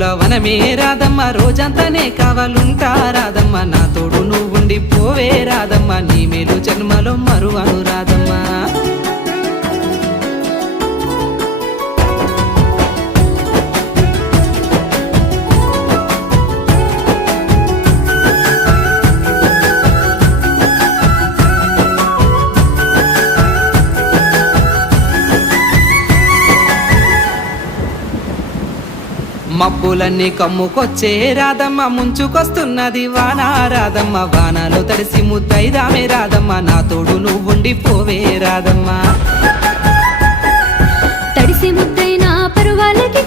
పూల వనమే రాదమ్మ రోజంతానే కావాలుంటా రాదమ్మ నా తోడు నువ్వుండి పోవే రాదమ్మ నీ మేలు జన్మలో మరువను రాదమ్మ మబ్బులన్నీ కమ్ముకొచ్చే రాదమ్మ ముంచుకొస్తున్నది వాన రాదమ్మ వానలో తడిసి ముద్దైదామే రాదమ్మ నా తోడు నువ్వుండి పోవే రాదమ్మ తడిసి ముద్దైన పరువాలకి